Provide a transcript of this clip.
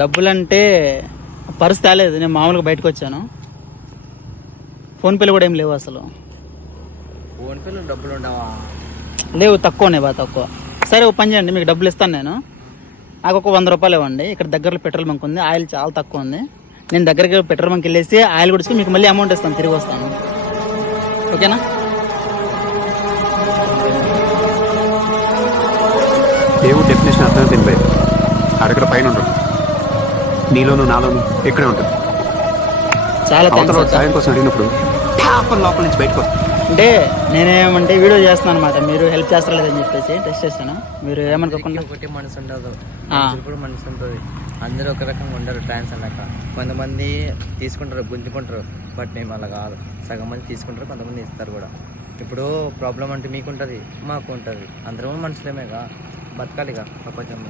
డబ్బులు అంటే పర్స్ తేలేదు, నేను మామూలుగా బయటకు వచ్చాను. ఫోన్పేలు కూడా ఏం లేవు అసలు. ఫోన్పేలో డబ్బులు ఉండవా? లేవు, తక్కువనే, బాగా తక్కువ. సరే ఓ పని చేయండి, మీకు డబ్బులు ఇస్తాను నేను. నాకు ఒక 100 రూపాయలు ఇవ్వండి. ఇక్కడ దగ్గరలో పెట్రోల్ బంక్ ఉంది, ఆయిల్ చాలా తక్కువ ఉంది. నేను దగ్గరికి పెట్రోల్ బంక్ వెళ్ళేసి ఆయిల్ కొడుచుకుని మీకు మళ్ళీ అమౌంట్ ఇస్తాను, తిరిగి వస్తాను. ఓకేనా? దేవుడు డెఫినేషన్ అర్థం తినిపోయి అక్కడ పైన ఉండదు, నీలోను నాలోను ఇక్కడే ఉంటుంది. చాలా సాయం కోసం అడిగినప్పుడు లోపల నుంచి బయటకు వస్తుంది. అంటే నేనేమంటే వీడియో చేస్తున్నాను అనమాట, మీరు హెల్ప్ చేస్తారు లేదని చెప్పేసి టెస్ట్ చేస్తాను. మీరు ఏమనుకోకుండా. ఒకటి మనసు ఉండదు, కూడా మనసు ఉంటుంది. అందరూ ఒక రకంగా ఉండరు. ట్రాన్స్ అన్నాక కొంతమంది తీసుకుంటారు, గుంజుకుంటారు. బట్ మేము అలా కాదు, సగం మంది తీసుకుంటారు, కొంతమంది ఇస్తారు కూడా. ఇప్పుడు ప్రాబ్లం అంటే మీకు ఉంటుంది, మాకు ఉంటుంది. అందరూ మనుషులేమేగా, బతకాలిగా ప్రపంచం.